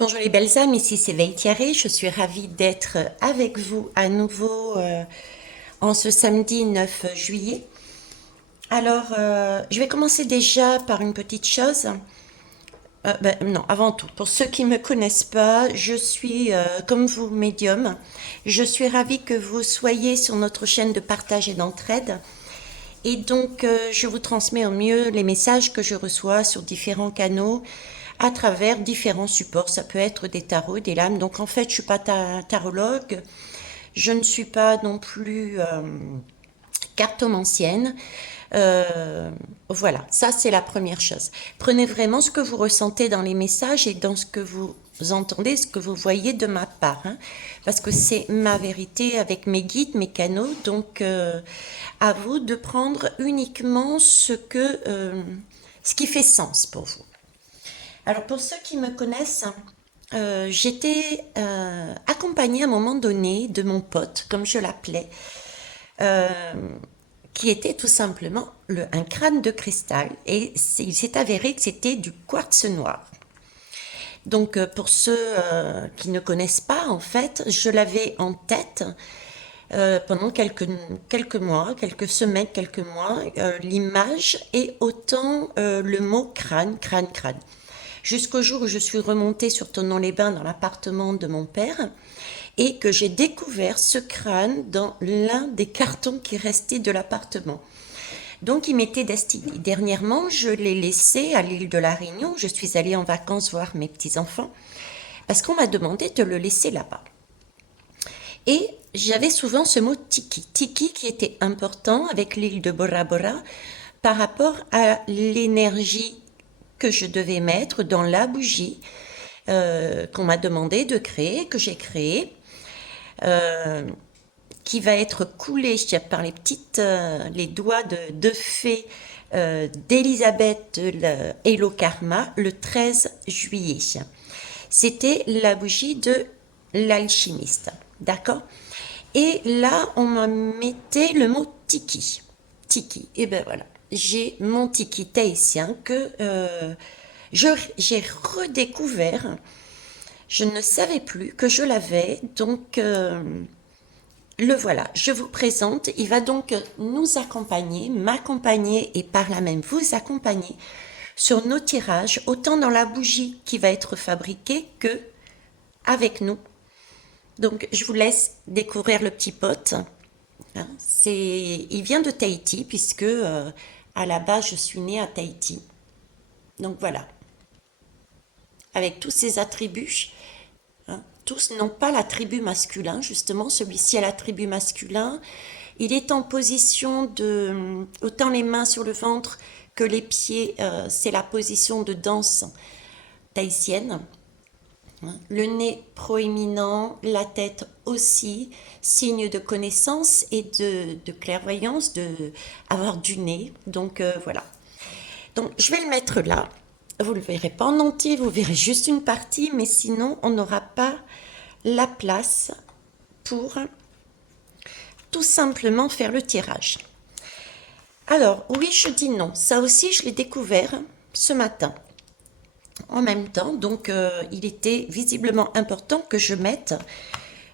Bonjour les belles âmes, ici c'est Veitiaré. Je suis ravie d'être avec vous à nouveau en ce samedi 9 juillet. Alors, je vais commencer déjà par une petite chose. Non, avant tout, pour ceux qui ne me connaissent pas, je suis, comme vous, médium. Je suis ravie que vous soyez sur notre chaîne de partage et d'entraide. Et donc, je vous transmets au mieux les messages que je reçois sur différents canaux à travers différents supports. Ça peut être des tarots, des lames. Donc, en fait, je ne suis pas tarologue. Je ne suis pas non plus cartomancienne. Voilà, ça c'est la première chose. Prenez vraiment ce que vous ressentez dans les messages et dans ce que vous entendez, ce que vous voyez de ma part, hein, parce que c'est ma vérité avec mes guides, mes canaux. Donc, à vous de prendre uniquement ce qui fait sens pour vous. Alors, pour ceux qui me connaissent, j'étais accompagnée à un moment donné de mon pote, comme je l'appelais, euh, qui était tout simplement un crâne de cristal. Et il s'est avéré que c'était du quartz noir. Donc, pour ceux qui ne connaissent pas, en fait, je l'avais en tête pendant quelques mois, quelques semaines, quelques mois, l'image et autant le mot crâne, crâne, crâne. Jusqu'au jour où je suis remontée sur Thonon-les-Bains dans l'appartement de mon père et que j'ai découvert ce crâne dans l'un des cartons qui restait de l'appartement. Donc il m'était destiné. Dernièrement, je l'ai laissé à l'île de la Réunion. Je suis allée en vacances voir mes petits-enfants parce qu'on m'a demandé de le laisser là-bas. Et j'avais souvent ce mot tiki. Tiki qui était important avec l'île de Bora Bora par rapport à l'énergie que je devais mettre dans la bougie qu'on m'a demandé de créer, que j'ai créée, qui va être coulée par les doigts de fée d'Elisabeth de Hello Karma le 13 juillet. C'était la bougie de l'alchimiste, d'accord? Et là, on me mettait le mot tiki. Tiki. Et ben voilà, j'ai mon tiki tahitien que j'ai redécouvert. Je ne savais plus que je l'avais, donc le voilà. Je vous présente. Il va donc nous accompagner, m'accompagner et par là même vous accompagner sur nos tirages, autant dans la bougie qui va être fabriquée que avec nous. Donc, je vous laisse découvrir le petit pote. Hein, il vient de Tahiti, puisque à la base, je suis née à Tahiti. Donc voilà, avec tous ses attributs. Hein, tous n'ont pas l'attribut masculin, justement. Celui-ci a l'attribut masculin. Il est en position de... Autant les mains sur le ventre que les pieds, c'est la position de danse tahitienne. Le nez proéminent, la tête aussi, signe de connaissance et de clairvoyance, de avoir du nez. Donc voilà. Donc je vais le mettre là. Vous ne le verrez pas en entier, vous verrez juste une partie, mais sinon on n'aura pas la place pour tout simplement faire le tirage. Alors oui, je dis non. Ça aussi, je l'ai découvert ce matin en même temps. Donc, il était visiblement important que je mette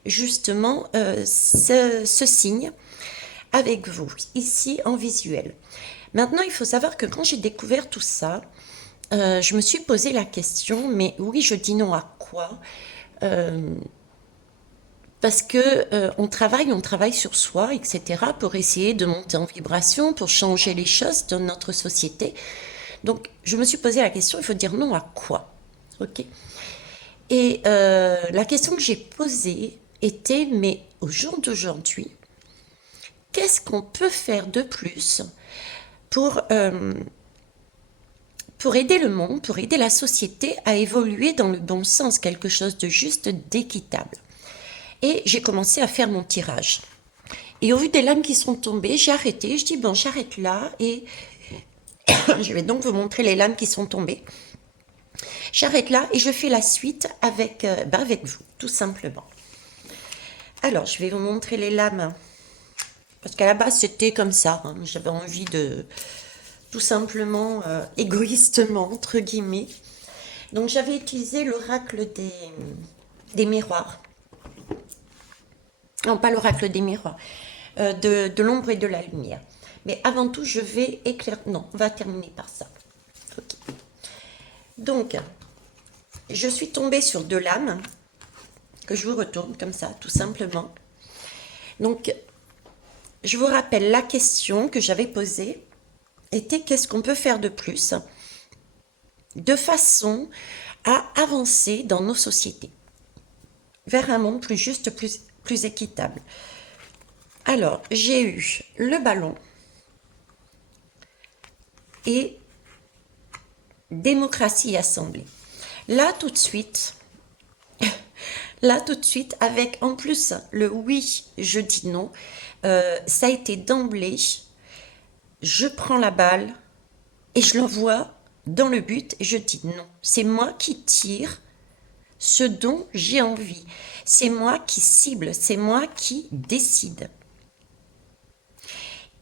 justement ce signe avec vous, ici en visuel. Maintenant, il faut savoir que quand j'ai découvert tout ça, je me suis posé la question, mais oui, je dis non à quoi? Parce que on travaille sur soi, etc., pour essayer de monter en vibration, pour changer les choses dans notre société. Donc, je me suis posé la question, il faut dire non à quoi? Ok. Et la question que j'ai posée était, mais au jour d'aujourd'hui, qu'est-ce qu'on peut faire de plus pour, euh, pour aider le monde, pour aider la société à évoluer dans le bon sens, quelque chose de juste, d'équitable. Et j'ai commencé à faire mon tirage. Et au vu des lames qui sont tombées, j'ai arrêté. Je dis, bon, j'arrête là et je vais donc vous montrer les lames qui sont tombées. J'arrête là et je fais la suite avec vous, tout simplement. Alors, je vais vous montrer les lames. Parce qu'à la base, c'était comme ça. Hein. J'avais envie de, tout simplement, égoïstement, entre guillemets, Donc j'avais utilisé l'oracle des miroirs. Non, pas l'oracle des miroirs, de l'ombre et de la lumière. Mais avant tout, je vais éclairer. Non, on va terminer par ça. Ok. Donc, je suis tombée sur deux lames que je vous retourne comme ça, tout simplement. Donc, je vous rappelle la question que j'avais posée était qu'est-ce qu'on peut faire de plus de façon à avancer dans nos sociétés vers un monde plus juste, plus équitable. Alors, j'ai eu le ballon et démocratie et assemblée. Là, tout de suite, avec en plus le oui, je dis non, ça a été d'emblée, je prends la balle et je l'envoie dans le but et je dis non. C'est moi qui tire ce dont j'ai envie. C'est moi qui cible, c'est moi qui décide.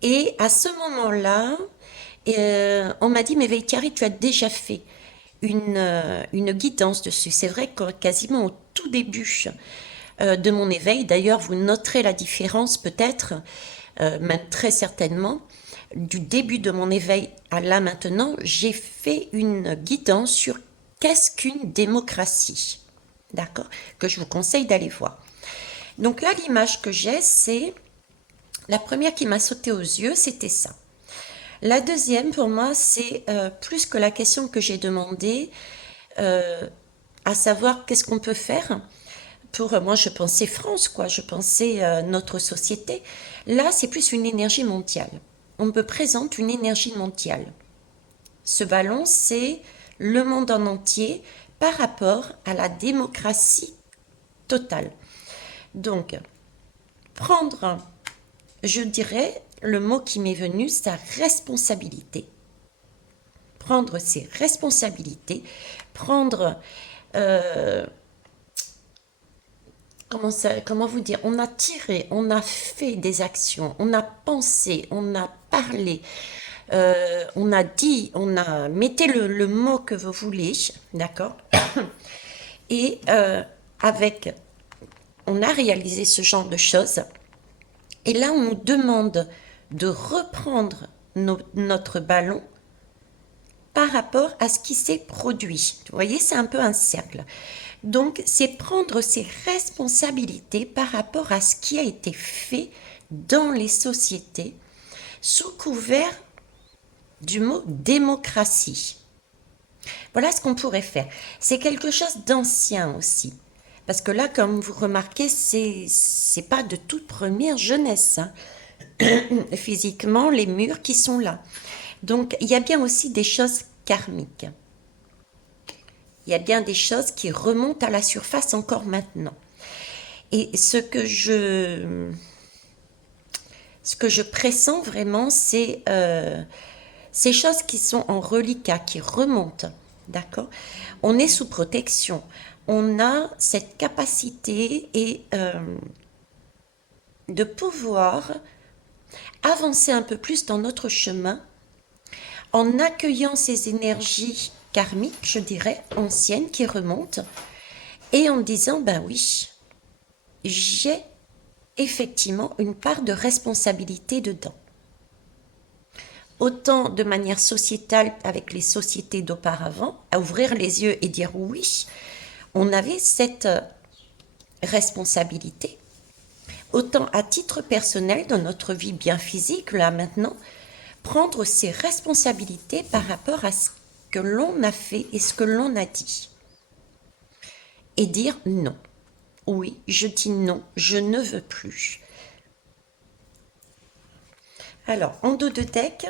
Et à ce moment-là, on m'a dit, mais Veikari, tu as déjà fait une guidance dessus. C'est vrai que quasiment au tout début de mon éveil, d'ailleurs, vous noterez la différence peut-être, même très certainement, du début de mon éveil à là maintenant, j'ai fait une guidance sur qu'est-ce qu'une démocratie. D'accord? Que je vous conseille d'aller voir. Donc là, l'image que j'ai, c'est la première qui m'a sauté aux yeux, c'était ça. La deuxième, pour moi, c'est plus que la question que j'ai demandée, à savoir qu'est-ce qu'on peut faire pour, moi, je pensais France, quoi, je pensais notre société. Là, c'est plus une énergie mondiale. On me présente une énergie mondiale. Ce ballon, c'est le monde en entier par rapport à la démocratie totale. Donc, prendre, je dirais, le mot qui m'est venu, sa responsabilité. Prendre ses responsabilités, prendre, comment vous dire, on a tiré, on a fait des actions, on a pensé, on a parlé, on a dit, mettez le mot que vous voulez, d'accord? Et on a réalisé ce genre de choses. Et là, on nous demande de reprendre notre ballon par rapport à ce qui s'est produit. Vous voyez, c'est un peu un cercle. Donc, c'est prendre ses responsabilités par rapport à ce qui a été fait dans les sociétés sous couvert du mot démocratie. Voilà ce qu'on pourrait faire. C'est quelque chose d'ancien aussi. Parce que là, comme vous remarquez, c'est pas de toute première jeunesse, hein. Physiquement, les murs qui sont là. Donc, il y a bien aussi des choses karmiques. Il y a bien des choses qui remontent à la surface encore maintenant. Et ce que je pressens vraiment, c'est ces choses qui sont en reliquat, qui remontent. D'accord? On est sous protection. On a cette capacité de pouvoir avancer un peu plus dans notre chemin en accueillant ces énergies karmiques, je dirais, anciennes, qui remontent, et en disant, ben oui, j'ai effectivement une part de responsabilité dedans. Autant de manière sociétale avec les sociétés d'auparavant, à ouvrir les yeux et dire oui, on avait cette responsabilité. Autant à titre personnel, dans notre vie bien physique, là maintenant, prendre ses responsabilités par rapport à ce que l'on a fait et ce que l'on a dit. Et dire non. Oui, je dis non, je ne veux plus. Alors, en dos de deck,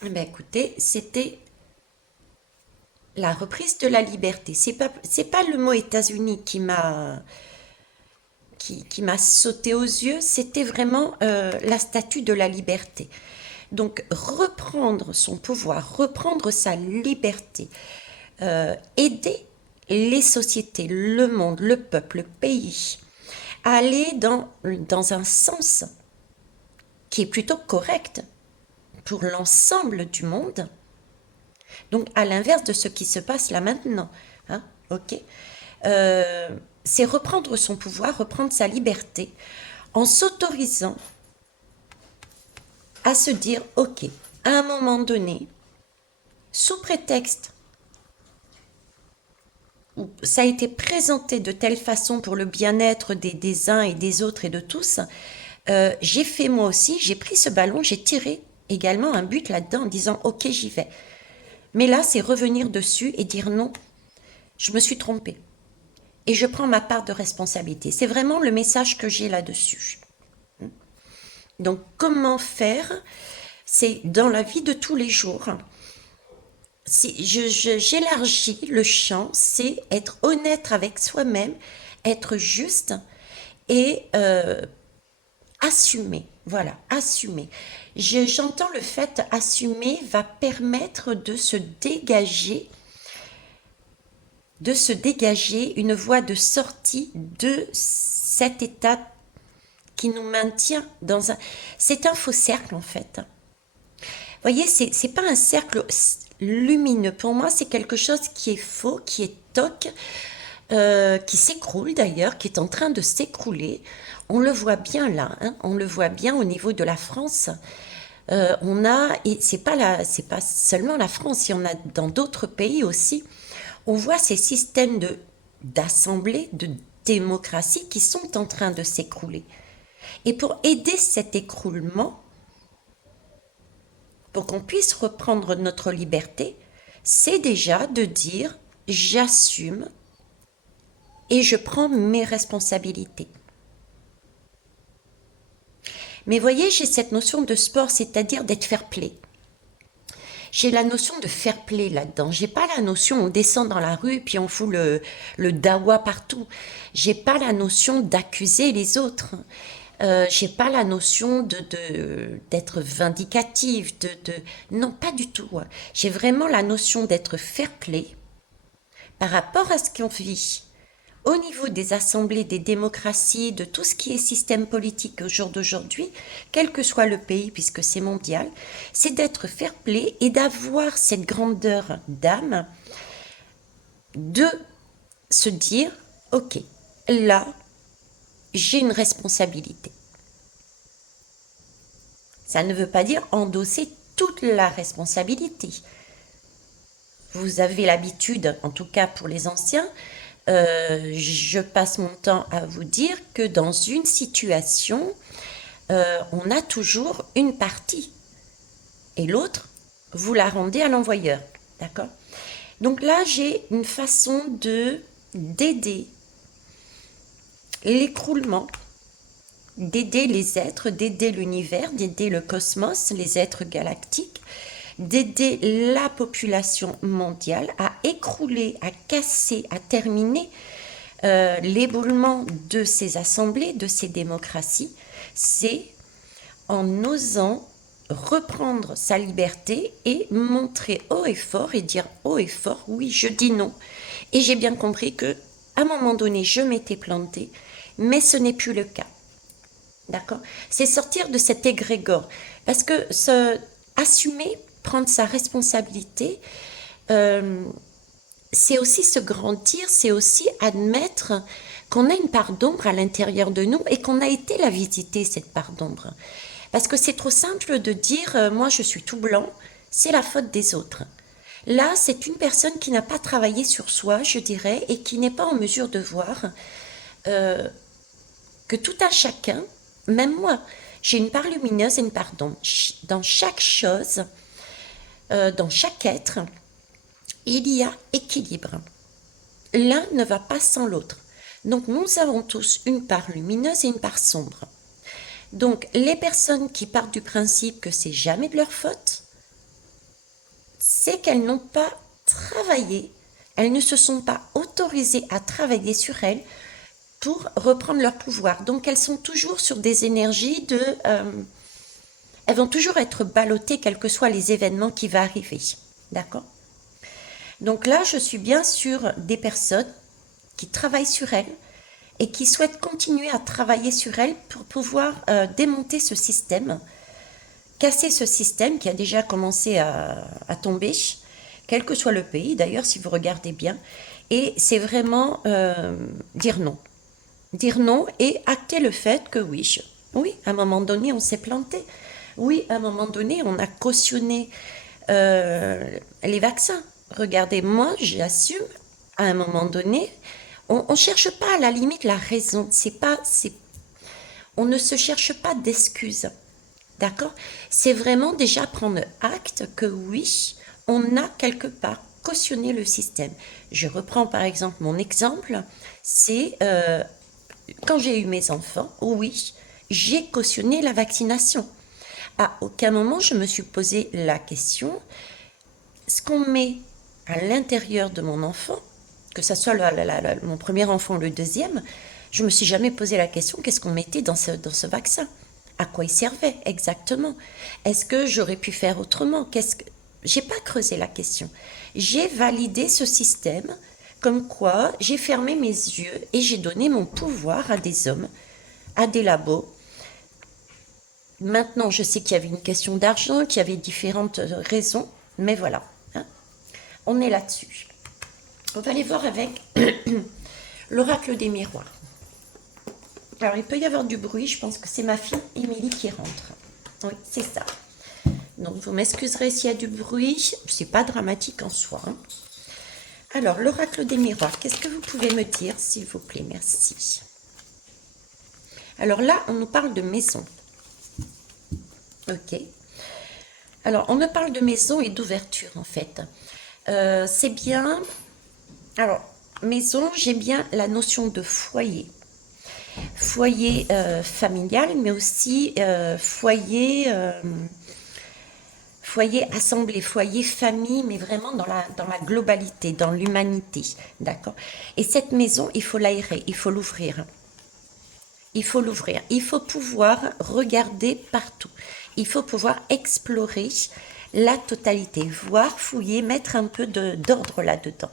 ben écoutez, c'était la reprise de la liberté. C'est pas le mot États-Unis qui m'a sauté aux yeux, c'était vraiment la statue de la liberté. Donc reprendre son pouvoir, reprendre sa liberté, aider les sociétés, le monde, le peuple, le pays, à aller dans un sens qui est plutôt correct pour l'ensemble du monde, Donc, à l'inverse de ce qui se passe là maintenant. Hein, ok. Euh, c'est reprendre son pouvoir, reprendre sa liberté, en s'autorisant à se dire, ok, à un moment donné, sous prétexte où ça a été présenté de telle façon pour le bien-être des uns et des autres et de tous, j'ai fait moi aussi, j'ai pris ce ballon, j'ai tiré également un but là-dedans en disant, ok, j'y vais. Mais là, c'est revenir dessus et dire non, je me suis trompée. Et je prends ma part de responsabilité. C'est vraiment le message que j'ai là-dessus. Donc, comment faire? C'est dans la vie de tous les jours. Si j'élargis le champ, c'est être honnête avec soi-même, être juste et assumer. Voilà, assumer. J'entends le fait assumer va permettre de se dégager une voie de sortie de cet état qui nous maintient dans un... C'est un faux cercle en fait. Vous voyez, c'est pas un cercle lumineux. Pour moi, c'est quelque chose qui est faux, qui est toc, qui s'écroule d'ailleurs, qui est en train de s'écrouler. On le voit bien là, hein, on le voit bien au niveau de la France. On a, et c'est pas seulement la France, il y en a dans d'autres pays aussi. On voit ces systèmes d'assemblée, de démocratie qui sont en train de s'écrouler. Et pour aider cet écroulement, pour qu'on puisse reprendre notre liberté, c'est déjà de dire j'assume et je prends mes responsabilités. Mais voyez, j'ai cette notion de sport, c'est-à-dire d'être fair-play. J'ai la notion de fair-play là-dedans. J'ai pas la notion on descend dans la rue puis on fout le dawa partout. J'ai pas la notion d'accuser les autres. J'ai pas la notion d'être vindicative. Non, pas du tout. J'ai vraiment la notion d'être fair-play par rapport à ce qu'on vit au niveau des assemblées, des démocraties, de tout ce qui est système politique au jour d'aujourd'hui, quel que soit le pays, puisque c'est mondial, c'est d'être fair-play et d'avoir cette grandeur d'âme de se dire, ok, là, j'ai une responsabilité. Ça ne veut pas dire endosser toute la responsabilité. Vous avez l'habitude, en tout cas pour les anciens, je passe mon temps à vous dire que dans une situation, on a toujours une partie et l'autre, vous la rendez à l'envoyeur. D'accord? Donc là, j'ai une façon d'aider l'écroulement, d'aider les êtres, d'aider l'univers, d'aider le cosmos, les êtres galactiques, d'aider la population mondiale à écrouler, à casser, à terminer l'éboulement de ces assemblées, de ces démocraties. C'est en osant reprendre sa liberté et montrer haut et fort et dire haut et fort, oui, je dis non. Et j'ai bien compris que à un moment donné, je m'étais plantée, mais ce n'est plus le cas. D'accord? C'est sortir de cet égrégore. Parce que assumer, prendre sa responsabilité, c'est aussi se grandir, c'est aussi admettre qu'on a une part d'ombre à l'intérieur de nous et qu'on a été la visiter, cette part d'ombre. Parce que c'est trop simple de dire moi je suis tout blanc, c'est la faute des autres. Là, c'est une personne qui n'a pas travaillé sur soi, je dirais, et qui n'est pas en mesure de voir que tout un chacun, même moi, j'ai une part lumineuse et une part d'ombre. Dans chaque chose, dans chaque être, il y a équilibre. L'un ne va pas sans l'autre. Donc nous avons tous une part lumineuse et une part sombre. Donc les personnes qui partent du principe que c'est jamais de leur faute, c'est qu'elles n'ont pas travaillé, elles ne se sont pas autorisées à travailler sur elles pour reprendre leur pouvoir. Donc elles sont toujours sur des énergies elles vont toujours être ballottées quels que soient les événements qui vont arriver. D'accord? Donc là, je suis bien sur des personnes qui travaillent sur elles et qui souhaitent continuer à travailler sur elles pour pouvoir démonter ce système, casser ce système qui a déjà commencé à tomber, quel que soit le pays, d'ailleurs, si vous regardez bien. Et c'est vraiment dire non. Dire non et acter le fait que oui, oui, à un moment donné, on s'est planté. Oui, à un moment donné, on a cautionné les vaccins. Regardez, moi, j'assume, à un moment donné, on ne cherche pas à la limite la raison. On ne se cherche pas d'excuses. D'accord? C'est vraiment déjà prendre acte que oui, on a quelque part cautionné le système. Je reprends par exemple mon exemple, c'est quand j'ai eu mes enfants, oui, j'ai cautionné la vaccination. À aucun moment je me suis posé la question, ce qu'on met à l'intérieur de mon enfant, que ce soit mon premier enfant ou le deuxième, je me suis jamais posé la question, qu'est-ce qu'on mettait dans ce vaccin? À quoi il servait exactement? Est-ce que j'aurais pu faire autrement? J'ai pas creusé la question. J'ai validé ce système comme quoi j'ai fermé mes yeux et j'ai donné mon pouvoir à des hommes, à des labos. Maintenant, je sais qu'il y avait une question d'argent, qu'il y avait différentes raisons, mais voilà, hein, on est là-dessus. On va aller voir avec l'oracle des miroirs. Alors, il peut y avoir du bruit, je pense que c'est ma fille Émilie qui rentre. Oui, c'est ça. Donc, vous m'excuserez s'il y a du bruit, c'est pas dramatique en soi. Hein. Alors, l'oracle des miroirs, qu'est-ce que vous pouvez me dire, s'il vous plaît? Merci. Alors là, on nous parle de maison. Ok. Alors, on me parle de maison et d'ouverture, en fait. C'est bien... Alors, maison, j'ai bien la notion de foyer. Foyer familial, mais aussi foyer assemblé, foyer famille, mais vraiment dans la globalité, dans l'humanité, d'accord? Et cette maison, il faut l'aérer, il faut l'ouvrir. Il faut l'ouvrir, il faut pouvoir regarder partout, il faut pouvoir explorer la totalité, voir, fouiller, mettre un peu d'ordre là-dedans.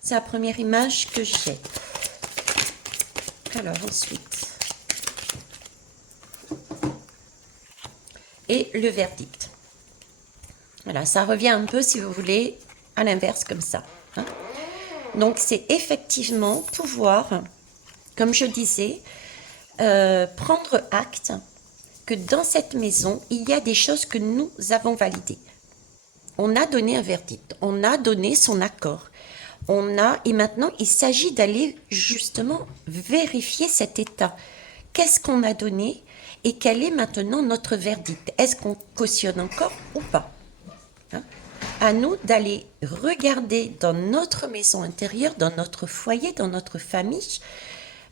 C'est la première image que j'ai. Alors ensuite, et le verdict. Voilà, ça revient un peu, si vous voulez, à l'inverse comme ça. Hein. Donc c'est effectivement pouvoir, comme je disais, prendre acte que dans cette maison, il y a des choses que nous avons validées. On a donné un verdict, on a donné son accord. Et maintenant, il s'agit d'aller justement vérifier cet état. Qu'est-ce qu'on a donné et quel est maintenant notre verdict? Est-ce qu'on cautionne encore ou pas? Hein? À nous d'aller regarder dans notre maison intérieure, dans notre foyer, dans notre famille,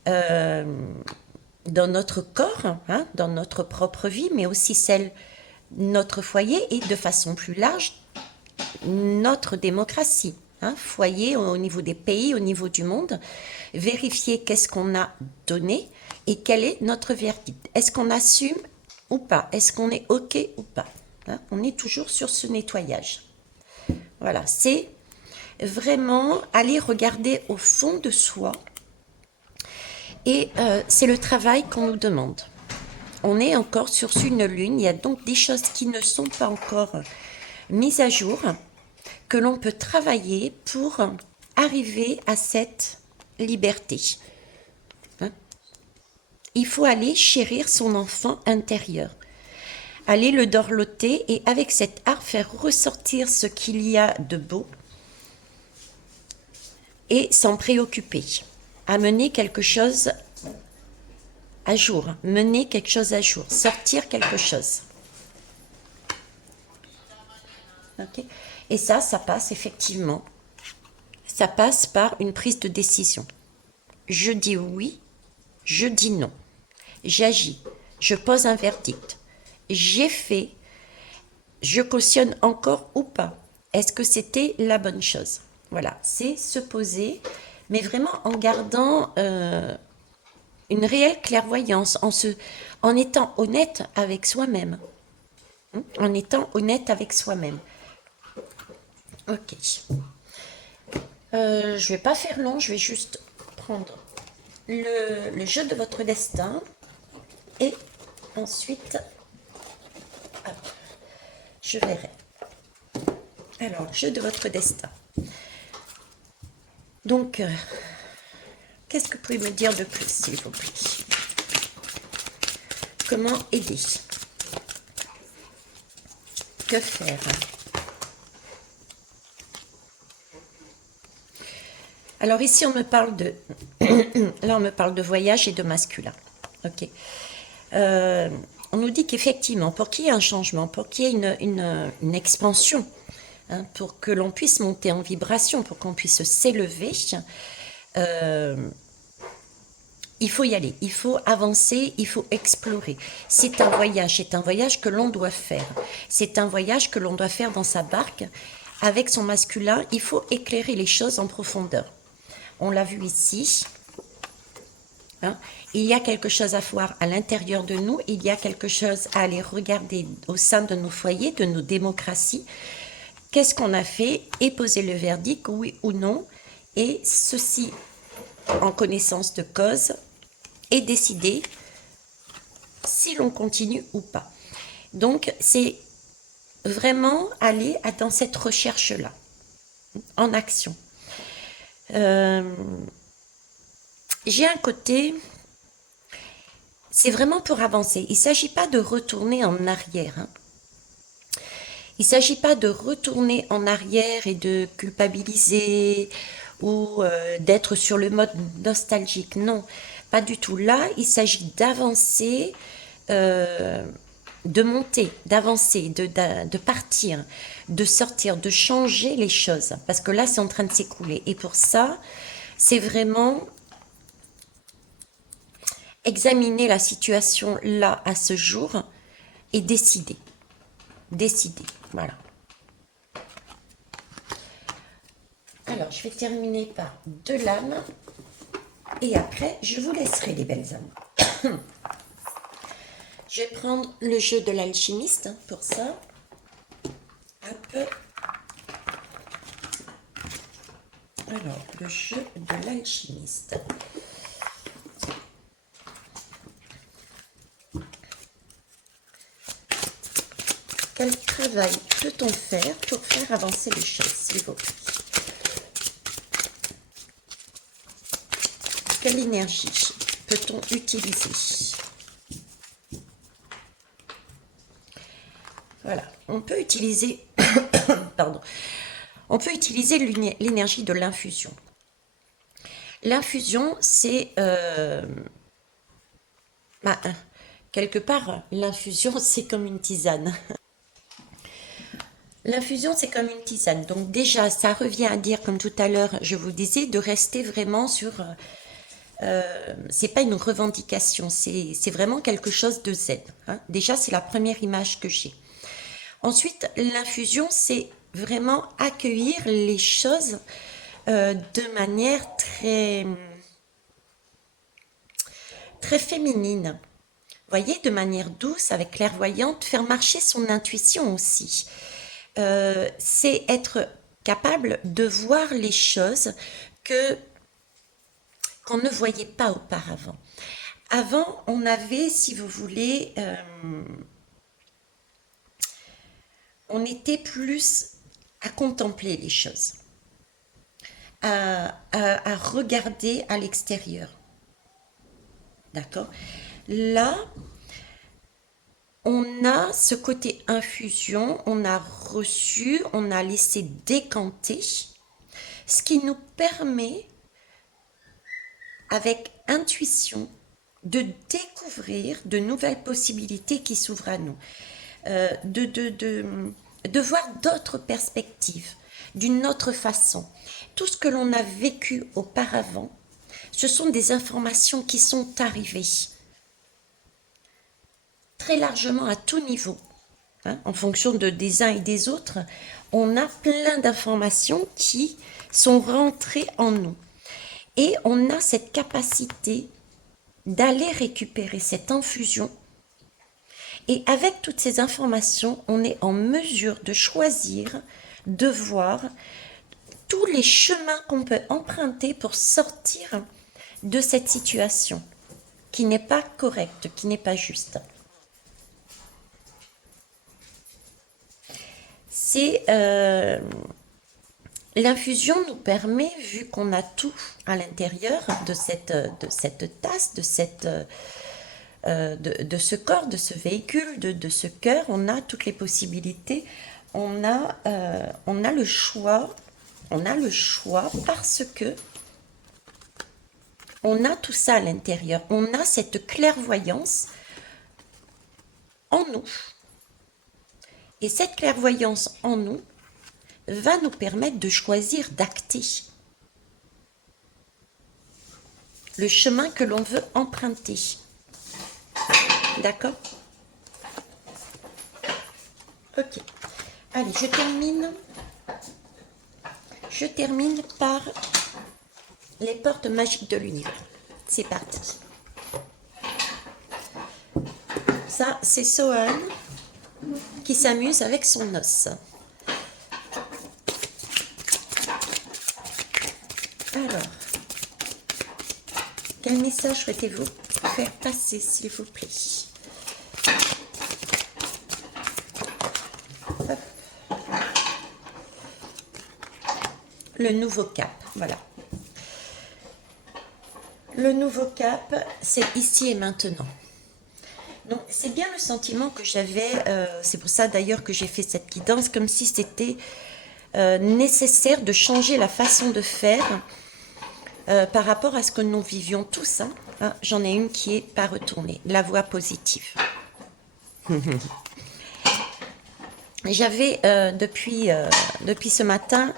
dans notre corps, hein, dans notre propre vie, mais aussi celle de notre foyer et de façon plus large, notre démocratie. Hein, foyer au niveau des pays, au niveau du monde, vérifier qu'est-ce qu'on a donné et quel est notre verdict. Est-ce qu'on assume ou pas? Est-ce qu'on est OK ou pas? Hein, on est toujours sur ce nettoyage. Voilà, c'est vraiment aller regarder au fond de soi et c'est le travail qu'on nous demande. On est encore sur une lune, il y a donc des choses qui ne sont pas encore mises à jour, que l'on peut travailler pour arriver à cette liberté. Hein? Il faut aller chérir son enfant intérieur, aller le dorloter et avec cet art faire ressortir ce qu'il y a de beau et s'en préoccuper, amener quelque chose à jour, mener quelque chose à jour, sortir quelque chose. Okay. Et ça passe effectivement, ça passe par une prise de décision. Je dis oui, je dis non. J'agis, je pose un verdict. J'ai fait, je cautionne encore ou pas. Est-ce que c'était la bonne chose? Voilà, c'est se poser, mais vraiment en gardant une réelle clairvoyance, en étant honnête avec soi-même. En étant honnête avec soi-même. Ok. Je ne vais pas faire long, je vais juste prendre le jeu de votre destin et ensuite, hop, je verrai. Alors, le jeu de votre destin. Donc, qu'est-ce que vous pouvez me dire de plus, s'il vous plaît? Comment aider? Que faire? Alors ici, on me parle de... Là, on me parle de voyage et de masculin. Ok. On nous dit qu'effectivement, pour qu'il y ait un changement, pour qu'il y ait une expansion, hein, pour que l'on puisse monter en vibration, pour qu'on puisse s'élever, il faut y aller, il faut avancer, il faut explorer. C'est un voyage que l'on doit faire. C'est un voyage que l'on doit faire dans sa barque. Avec son masculin, il faut éclairer les choses en profondeur. On l'a vu ici. Hein, il y a quelque chose à voir à l'intérieur de nous, il y a quelque chose à aller regarder au sein de nos foyers, de nos démocraties. Qu'est-ce qu'on a fait et poser le verdict, oui ou non, et ceci en connaissance de cause, et décider si l'on continue ou pas. Donc, c'est vraiment aller dans cette recherche-là, en action. J'ai un côté, c'est vraiment pour avancer. Il ne s'agit pas de retourner en arrière. Hein. Il ne s'agit pas de retourner en arrière et de culpabiliser ou d'être sur le mode nostalgique. Non, pas du tout. Là, il s'agit d'avancer, de monter, d'avancer, de partir, de sortir, de changer les choses. Parce que là, c'est en train de s'écrouler. Et pour ça, c'est vraiment examiner la situation là, à ce jour, et décider. Décider, voilà. Alors, je vais terminer par 2 lames. Et après, je vous laisserai les belles âmes. Je vais prendre le jeu de l'alchimiste pour ça. Hop. Alors, le jeu de l'alchimiste. Quel travail peut-on faire pour faire avancer les choses, s'il vous plaît? Quelle énergie peut-on utiliser? Voilà, on peut utiliser, pardon, on peut utiliser l'énergie de l'infusion. L'infusion, c'est, quelque part, l'infusion, c'est comme une tisane. L'infusion, c'est comme une tisane. Donc déjà, ça revient à dire, comme tout à l'heure, je vous disais, de rester vraiment sur... c'est pas une revendication, c'est vraiment quelque chose de zen. Hein. Déjà, c'est la première image que j'ai. Ensuite, l'infusion, c'est vraiment accueillir les choses de manière très, très féminine. Voyez, de manière douce, avec clairvoyante, faire marcher son intuition aussi. C'est être capable de voir les choses que qu'on ne voyait pas auparavant. Avant, on avait, si vous voulez, on était plus à contempler les choses, à regarder à l'extérieur. D'accord? Là, on a ce côté infusion, on a reçu, on a laissé décanter, ce qui nous permet, avec intuition, de découvrir de nouvelles possibilités qui s'ouvrent à nous, de voir d'autres perspectives, d'une autre façon. Tout ce que l'on a vécu auparavant, ce sont des informations qui sont arrivées très largement à tout niveau. Hein, en fonction des uns et des autres, on a plein d'informations qui sont rentrées en nous. Et on a cette capacité d'aller récupérer cette infusion. Et avec toutes ces informations, on est en mesure de choisir, de voir tous les chemins qu'on peut emprunter pour sortir de cette situation qui n'est pas correcte, qui n'est pas juste. C'est l'infusion nous permet, vu qu'on a tout à l'intérieur de cette tasse, de ce corps, de ce véhicule, de ce cœur, on a toutes les possibilités. On a le choix. On a le choix parce que on a tout ça à l'intérieur. On a cette clairvoyance en nous. Et cette clairvoyance en nous va nous permettre de choisir d'acter le chemin que l'on veut emprunter. D'accord? Ok. Allez, je termine par les portes magiques de l'univers. C'est parti. Ça, c'est Sohan qui s'amuse avec son os. Alors, quel message souhaitez-vous faire passer, s'il vous plaît? Hop. Le nouveau cap, voilà. Le nouveau cap, c'est ici et maintenant. Donc, c'est bien le sentiment que j'avais, c'est pour ça d'ailleurs que j'ai fait cette guidance, comme si c'était nécessaire de changer la façon de faire par rapport à ce que nous vivions tous. Hein, j'en ai une qui est pas retournée, la voie positive. J'avais depuis ce matin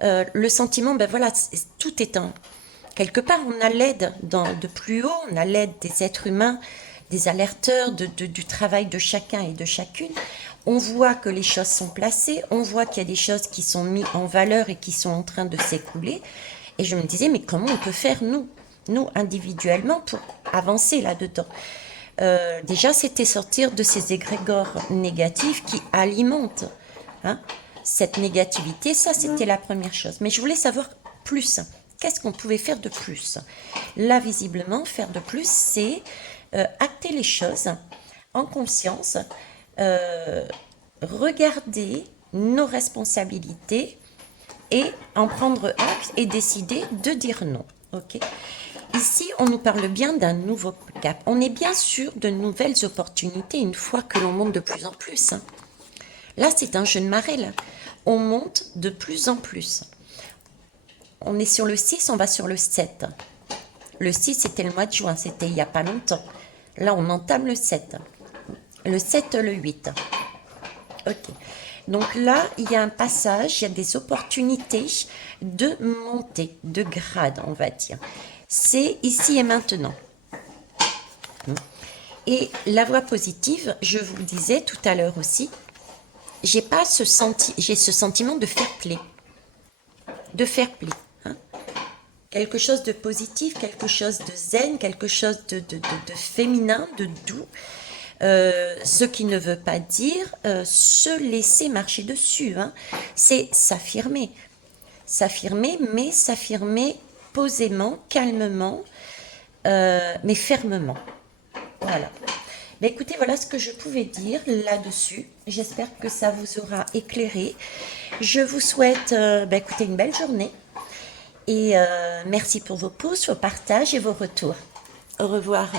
le sentiment, ben voilà, tout est en... Quelque part, on a l'aide de plus haut, on a l'aide des êtres humains, des alerteurs, du travail de chacun et de chacune. On voit que les choses sont placées, on voit qu'il y a des choses qui sont mises en valeur et qui sont en train de s'écouler. Et je me disais, mais comment on peut faire, nous individuellement, pour avancer là-dedans? Déjà, c'était sortir de ces égrégores négatifs qui alimentent cette négativité. Ça, c'était la première chose. Mais je voulais savoir plus. Qu'est-ce qu'on pouvait faire de plus? Là, visiblement, faire de plus, c'est acter les choses en conscience, regarder nos responsabilités et en prendre acte et décider de dire non. Ok? Ici, on nous parle bien d'un nouveau cap. On est bien sûr de nouvelles opportunités une fois que l'on monte de plus en plus. Là, c'est un jeu de marée. Là. On monte de plus en plus. On est sur le 6, on va sur le 7. Le 6, c'était le mois de juin, c'était il n'y a pas longtemps. Là, on entame le 7. Le 7, le 8. Ok. Donc là, il y a un passage, il y a des opportunités de montée, de grade, on va dire. C'est ici et maintenant. Et la voie positive, je vous le disais tout à l'heure aussi, j'ai ce sentiment de fair play. De fair play. Quelque chose de positif, quelque chose de zen, quelque chose de féminin, de doux. Ce qui ne veut pas dire se laisser marcher dessus. C'est s'affirmer. S'affirmer, mais s'affirmer posément, calmement, mais fermement. Voilà. Mais écoutez, voilà ce que je pouvais dire là-dessus. J'espère que ça vous aura éclairé. Je vous souhaite écoutez, une belle journée. Et merci pour vos pouces, vos partages et vos retours. Au revoir.